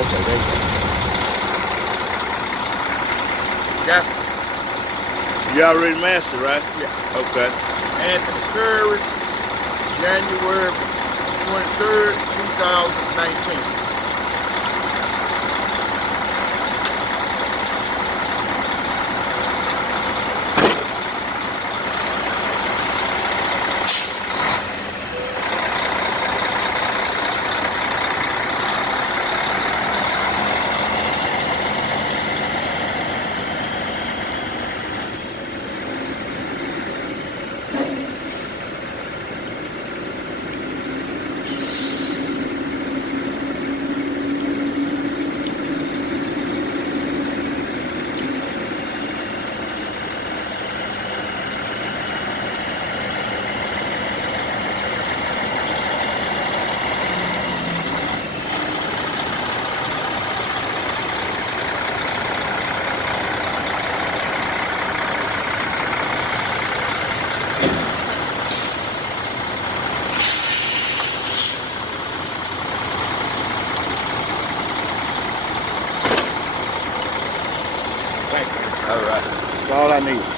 Okay, there you go. Got You already mastered, right? yeah. Okay. Anthony Curry, January 23rd, 2019. All right. That's all I need.